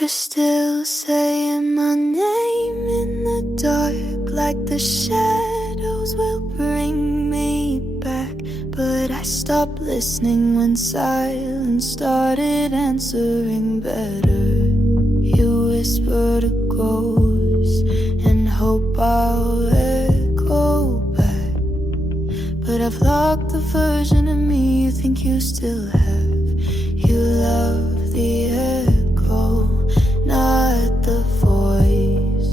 You're still saying my name in the dark, like the shadows will bring me back. But I stopped listening when silence started answering better. You whispered a ghost and hope I'll echo back. But I've locked the version of me you think you still have. You love the echo, not the voice.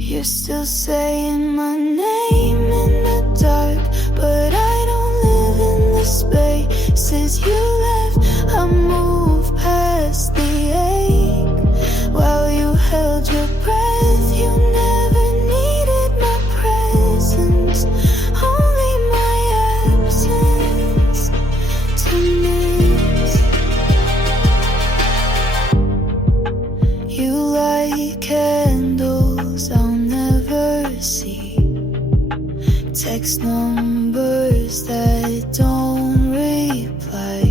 You're still saying my name in the dark, but I don't live in the spaces you left. I moved past the ache while you held your breath. You never needed my presence, only my absence to miss. You light candles I'll never see, text numbers that don't reply.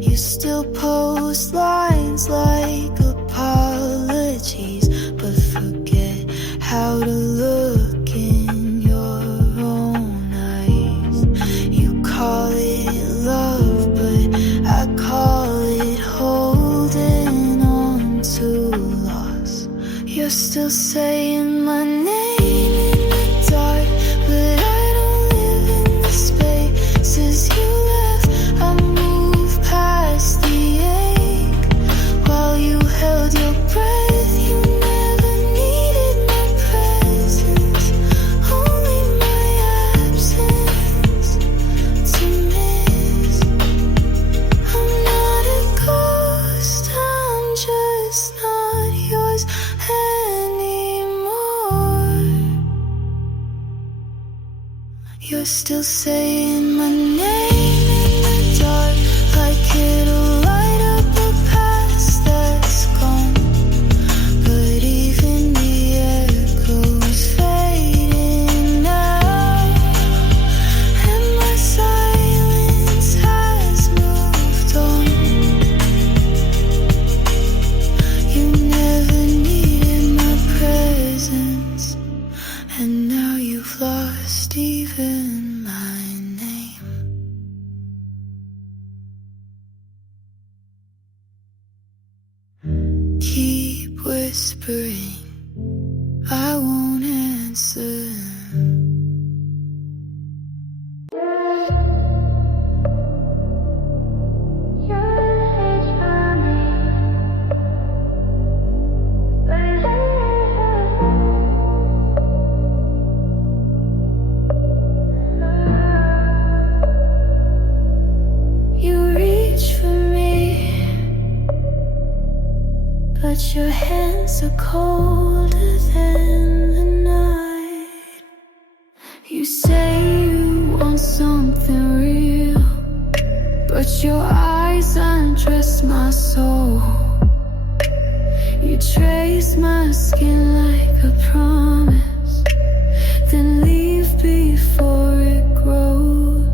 You still post lines like apologies, but forget how to look in your own eyes. You call it love, but I call it holding on to loss. You're still saying my name in the dark, but I don't live in the spaces you left. I moved past the ache while you held your breath. You never needed my presence, only my absence to miss. I'm not a ghost, I'm just not yours anymore. You're still saying my name in the dark, like it'll light up the past that's gone. But even the echoes fading now, and my silence has moved on. You never needed my presence, and now you've lost even my name. Keep whispering, I won't answer. You reach for me, but your hands are colder than the night. You say you want something real, but your eyes undress my soul. You trace my skin like a promise, then leave before it grows.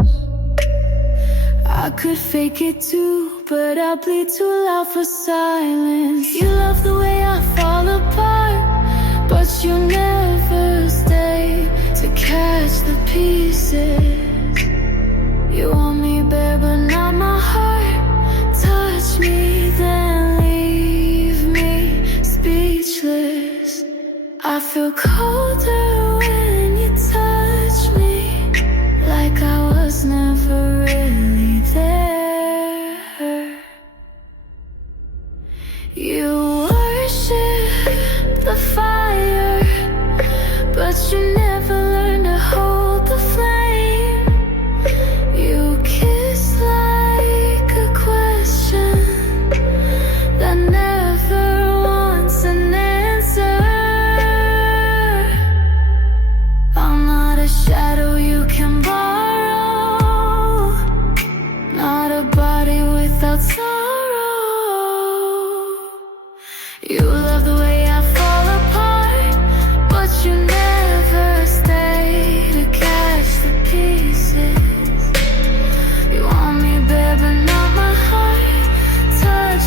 I could fake it too, but I'll bleed too loud for silence. You love the way I fall apart, but you never stay to catch the pieces. You want me bare, but not my heart. Touch me, then leave me speechless. I feel colder when you touch me, like I was never really there. You worship the fire, but you never learn to hold the flame. You kiss like a question that never wants an answer. I'm not a shadow you can borrow, not a body without sorrow. You love the way I fall apart, but you never stay to catch the pieces. You want me bare, but not my heart. Touch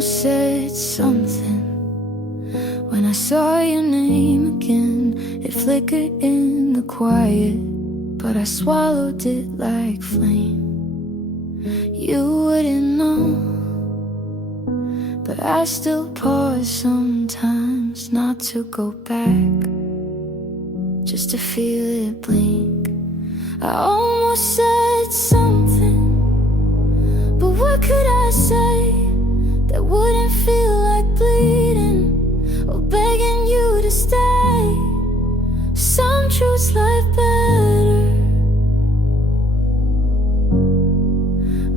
almost said something when I saw your name again. It flickered in the quiet, but I swallowed it like flame. You wouldn't know, but I still pause sometimes, not to go back, just to feel it blink. I almost said something, but what could I say that wouldn't feel like bleeding or begging you to stay? Some truths life better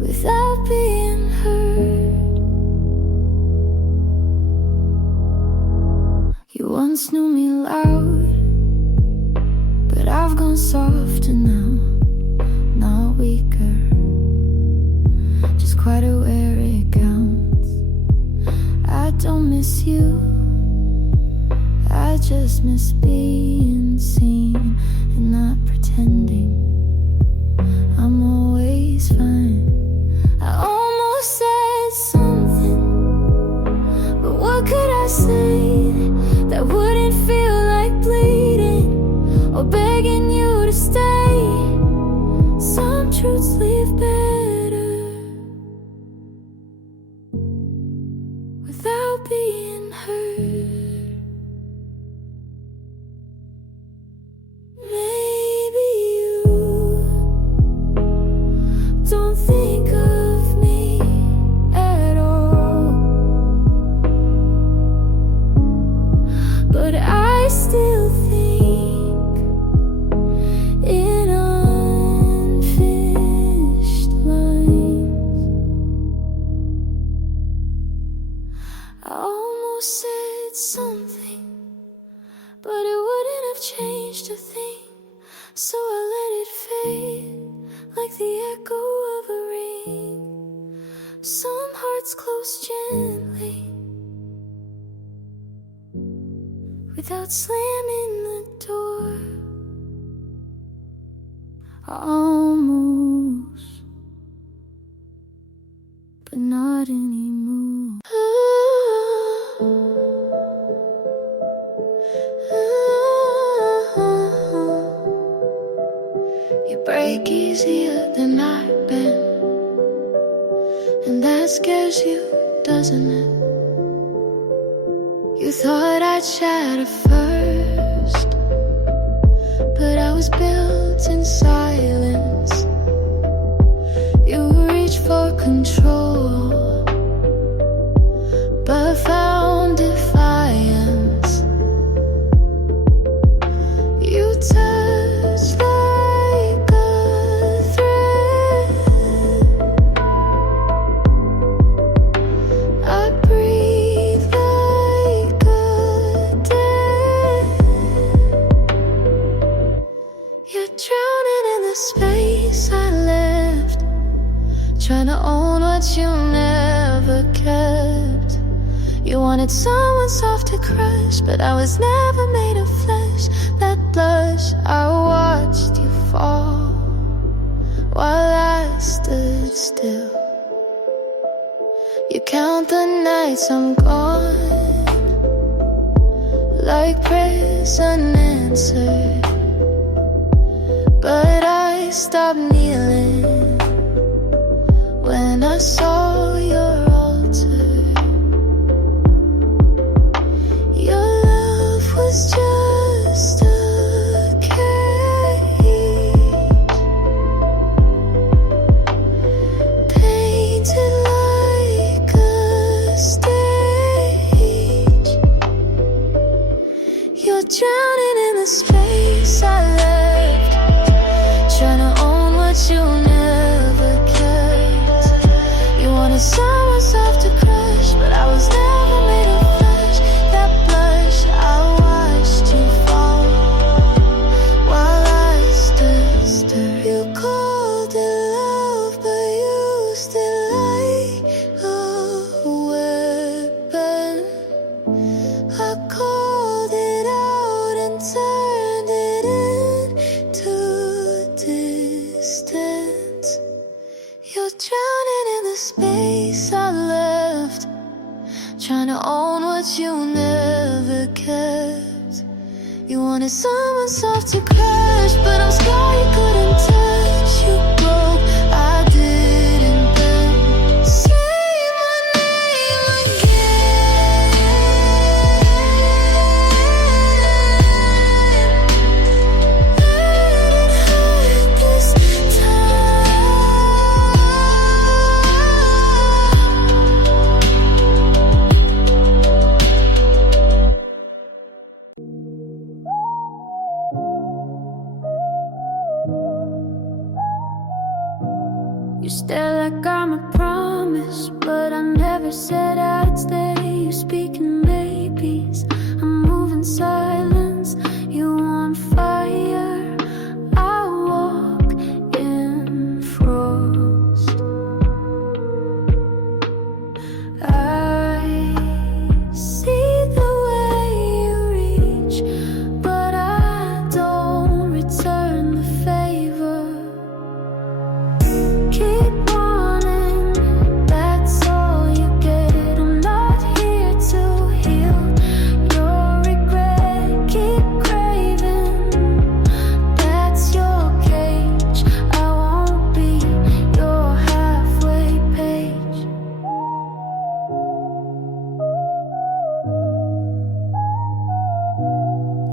without being heard. You once knew me loud, but I've gone softer now, not weaker, just quite aware it counts. I don't miss you, I just miss being seen and not pretending I'm always fine. I almost said something, but what could I say that wouldn't feel like bleeding or begging you to stay? Some truths leave better without being heard. Maybe you don't think of me at all, but I still think in unfinished lines. I almost said something, but it wouldn't have changed a thing, so I let it fade like the echo of a ring. Some hearts close gently without slamming the door. Almost, but not anymore. You break easier than I've been, and that scares you, doesn't it? You thought I'd shatter first, but I was built in silence. You reached for control, but found defiance. You touched like a thread. I breathe like a dead. You're drowning in the space I left, trying to own what you never kept. You wanted someone soft to crush, but I was never made of flesh. That blush, I watched you fall while I stood still. You count the nights I'm gone, like prayers unanswered, but I stopped kneeling when I saw your altar. Your love was just a cage, painted like a stage. You're drowning in the space I left, trying to own what you never kept. You wanted someone soft to crush, but I was never made of flesh. That blush, I watched you fall while I stood still. You called it love, but used it like a weapon. I called it out and turned it into distance. You're drowning in the space I You wanted someone soft to crush, but I'm scarred, you couldn't touch. You broke, I didn't bend. Say my name again. Let it hurt this You stare like I'm a promise, but I never said I'd stay. You speak in maybes, I'm moving silence. You want fire, I walk in frost. I see the way you reach, but I don't return the favor. Keep wanting, that's all you get. I'm not here to heal your regret. Keep craving, that's your cage. I won't be your halfway page.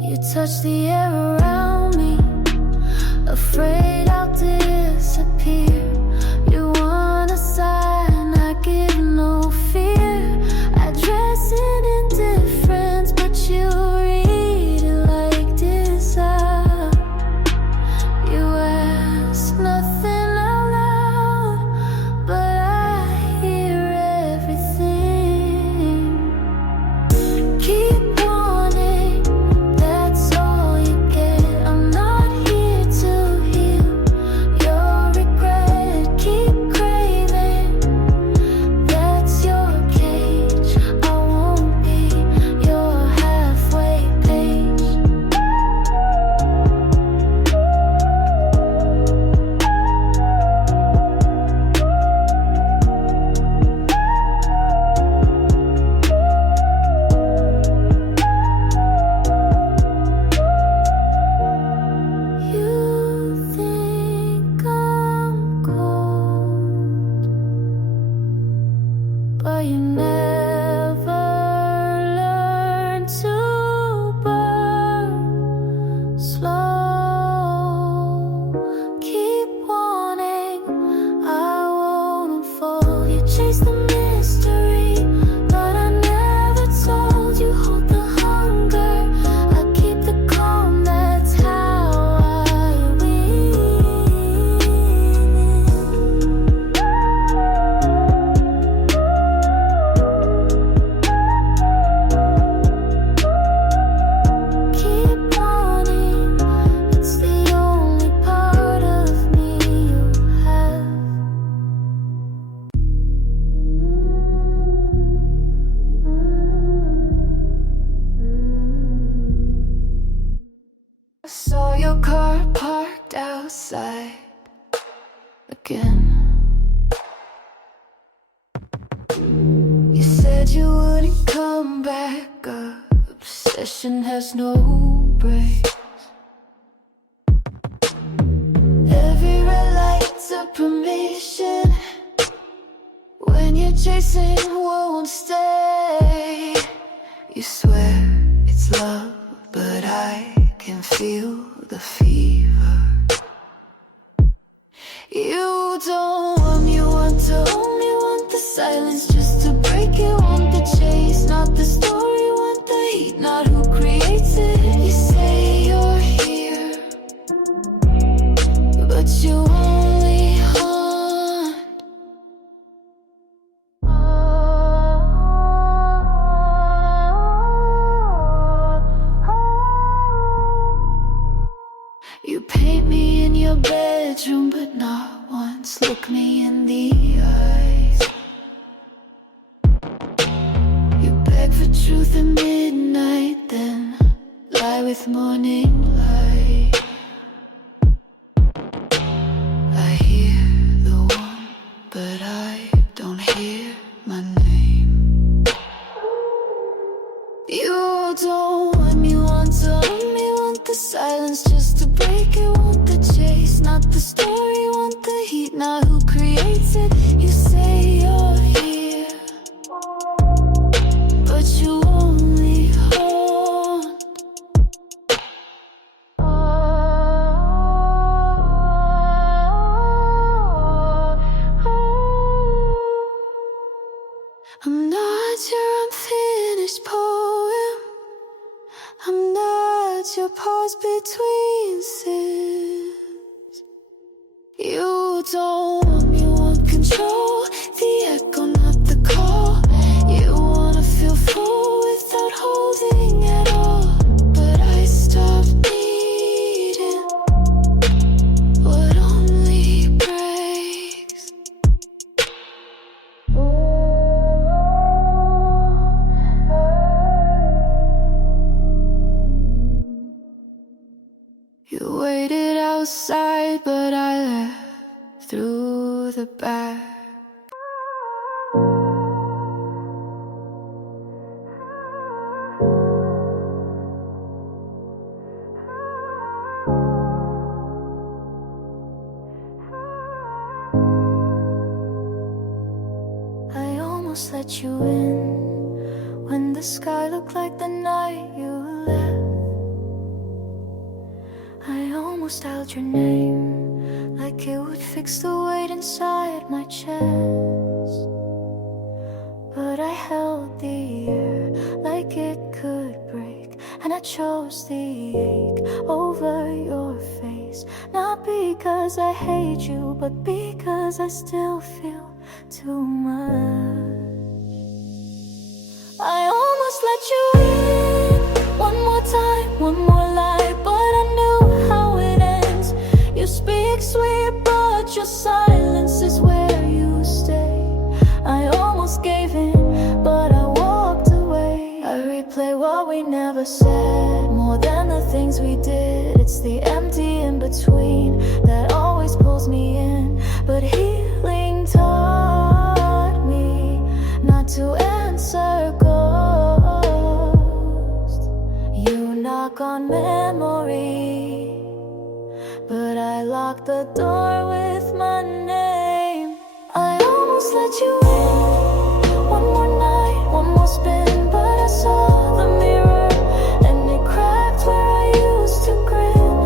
You touch the air around me, afraid I'll disappear. You want a sign, I give no fear. I dress in indifference, but you read it like desire. You ask nothing out loud, but I hear everything. Keep wanting, that's all you get. I'm not here to heal your regret. Keep craving, that's your cage. I won't be your halfway page. You think I'm cold, but you never learn to burn slow. Keep wanting, I won't unfold. You chase the mystery, but I never told you. Hold the hunger, I keep the calm. That's how I win. Keep wanting, it's the only part of me you have. I saw your car parked outside again. You said you wouldn't come back. Obsession has no brakes. Every red light's a permission. When you're chasing what won't stay, you swear it's love, but I can feel the fever. You don't want me, want to only want the silence, just to break it. Want the chase, not the story. Want the heat, not who creates it. You say you're here, but you only haunt. You paint me in your bedroom, but not once look me in the eyes. You beg for truth at midnight, then lie with morning light. I hear the one, but I don't hear my name. You don't want me, want to own me. your pause between sips. You don't, you want control, the echo, not the call. You wanna feel full without holding at all. But I stopped needing what only breaks. You waited outside, but I left through the back. I almost let you in when the sky looked like the night you left. I almost dialed your name like it would fix the weight inside my chest. But I held the air like it could break, and I chose the ache over your face. Not because I hate you, but because I still feel too much. I almost let you in one more time, one more lie, but I knew how it ends. You speak sweet, but your silence is where you stay. I almost gave in, but I walked away. I replay what we never said, more than the things we did. It's the empty in between that always pulls me in. But healing taught me not to answer ghosts. You knock on memory, but I locked the door with my name. I almost let you in one more night, one more spin, but I saw the mirror and it cracked where I used to grin.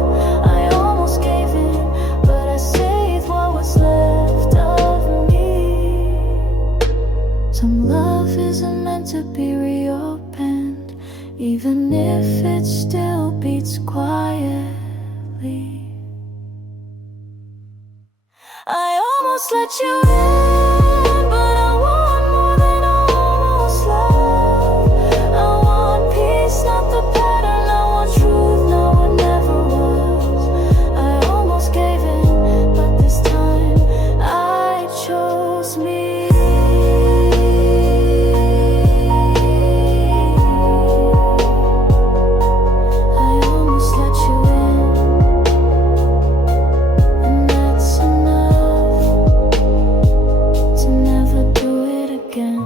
I almost gave in, but I saved what was left of me. Some love isn't meant to be reopened, even if it still beats quietly. I almost let you in, but I want more than almost love. I want peace, not the pattern. I want truth, not what never was. I almost gave in, but this time I chose me. I almost let you in, and that's enough to never do it again.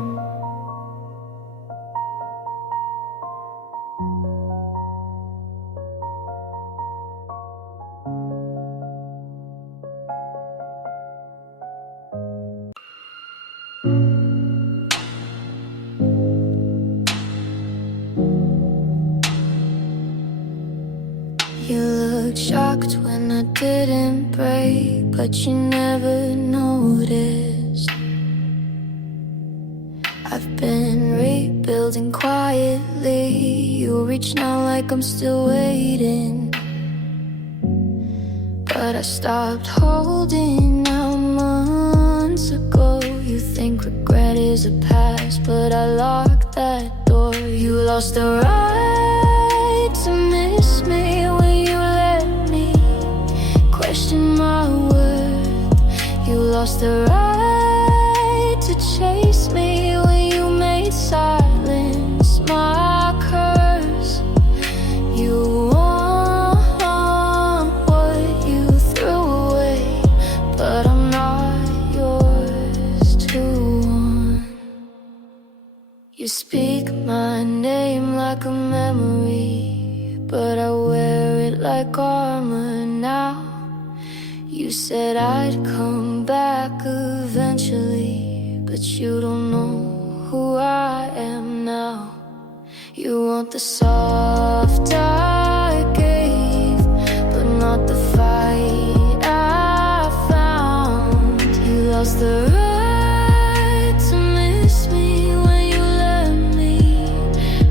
You looked shocked when I didn't break, but you never noticed. I've been rebuilding quietly. You reach now like I'm still waiting, but I stopped holding out months ago. You think regret is a past, but I locked that door. You lost the right to miss me when you let me question my worth. You lost the right to chase me when you made silence my curse. You want what you threw away, but I'm not yours to want. You speak my name like a memory, but I wear it like armor now. You said I'd come back eventually, but you don't know who I am now. You want the soft I gave, but not the fight I found. You lost the right to miss me when you let me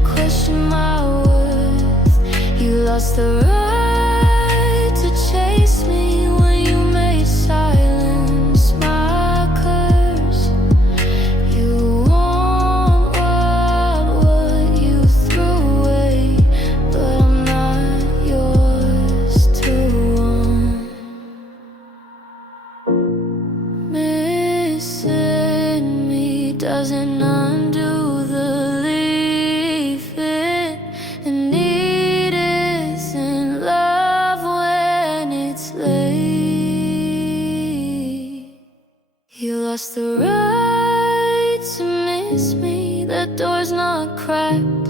question my worth. You lost the right to chase me when you made silence my curse. You want what you threw away, but I'm not yours to want. Missing me doesn't undo the leaving, and need isn't love when it's late. You lost the right to miss me. That door's not cracked,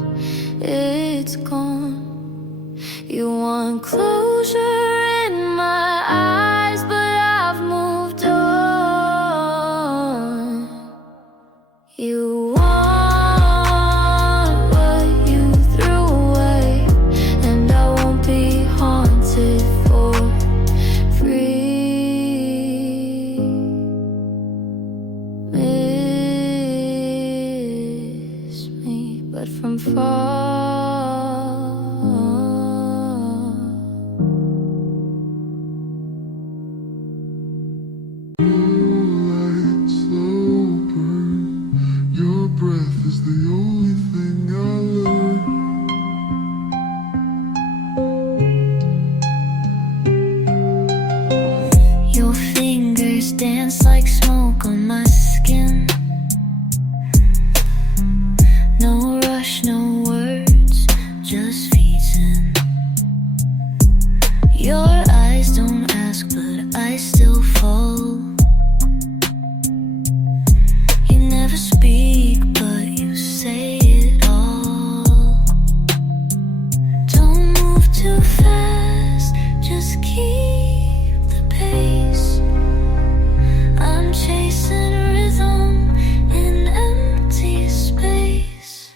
it's gone. You want closure in my eyes, but I've moved on. You want what you threw away, and I won't be haunted for free. Miss me, but from far. Your breath is the only thing I learn. Your fingers dance like smoke on my skin. No rush, no words, just feeds in. Your eyes don't ask, but I still fall. You never speak, but you say it all. Don't move too fast, just keep the pace. I'm chasing rhythm in empty space.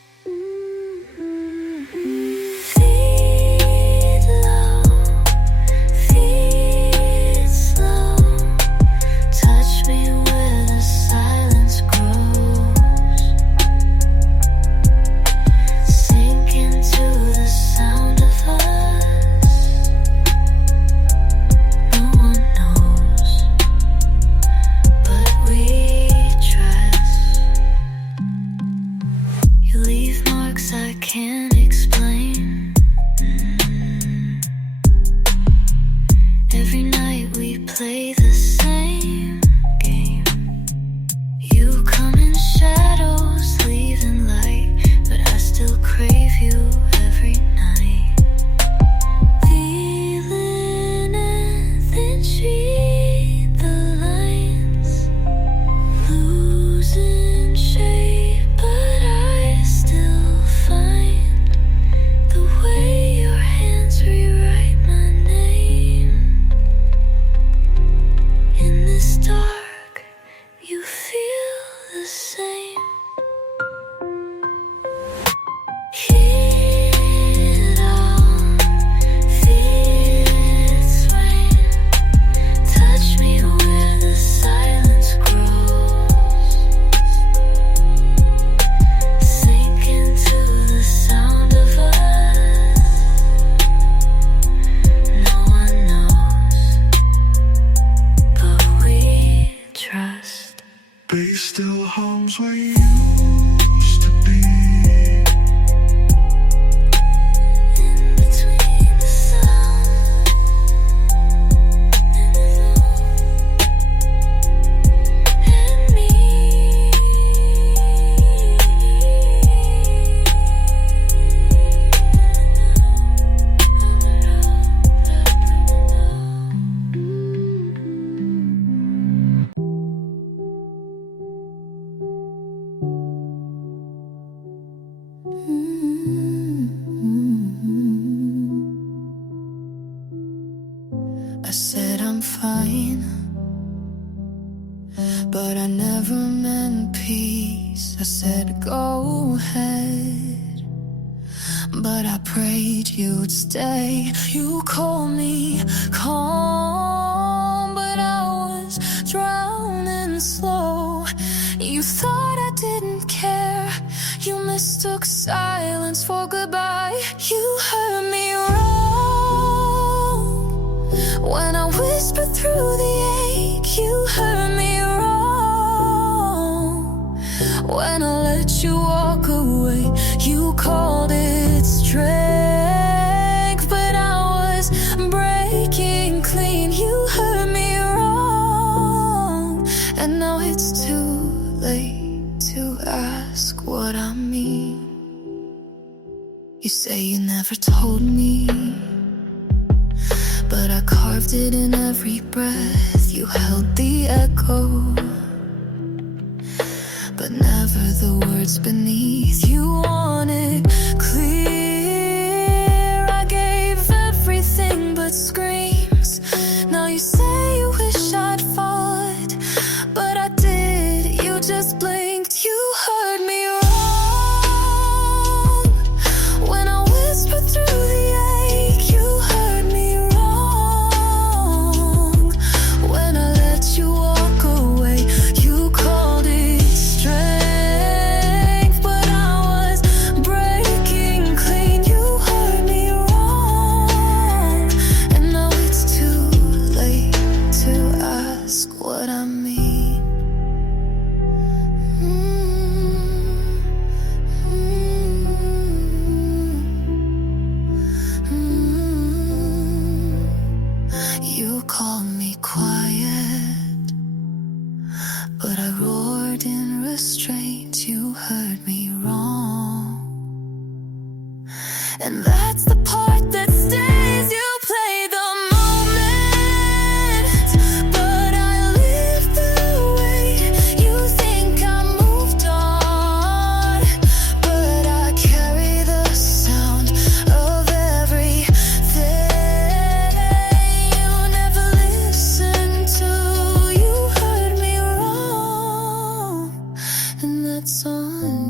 Feed low, feed slow. Touch me where the silence grows. Sink into the sound of us. No one knows, but we trust. You leave marks I can't explain. Every night we play the same game. You come in shadows, leaving light, but I still crave you every night. Feeling and then read the lines, losing shape, but I still find the way your hands rewrite my name. In this dark, you feel the same. Heat on, feels rain. Touch me where the silence grows. Sink into the sound of us. No one knows, but we trust. Bass still hums where you used to be. In between the sound and the and me. I said I'm fine, but I never meant peace. I said go ahead, but I prayed you'd stay. You called me calm, but I was drowning slow. You thought I didn't care. You mistook silence for goodbye. You heard me wrong. through the ache, you hurt me wrong. When I let you walk away, you called it strength, but I was breaking clean. You hurt me wrong, and now it's too late to ask what I mean. You say you never told me, but I carved it in every breath. You held the echo, but never the words beneath. You wanted clear. I gave everything but screams. Now you say you wish I'd fought, but I did. You just blinked. You hurt me wrong. When I whispered through the ache, you hurt me wrong. When I let you walk away, you called it strength, but I was breaking clean. You hurt me wrong, and now it's too late to ask what I mean. You called me quiet, but I roared in restraint. You heard me wrong, and that's the part that stays. You play the moment, but I live the wait. You think I moved on, but I carry the sound of everything you never listened to. You heard me wrong, and that's on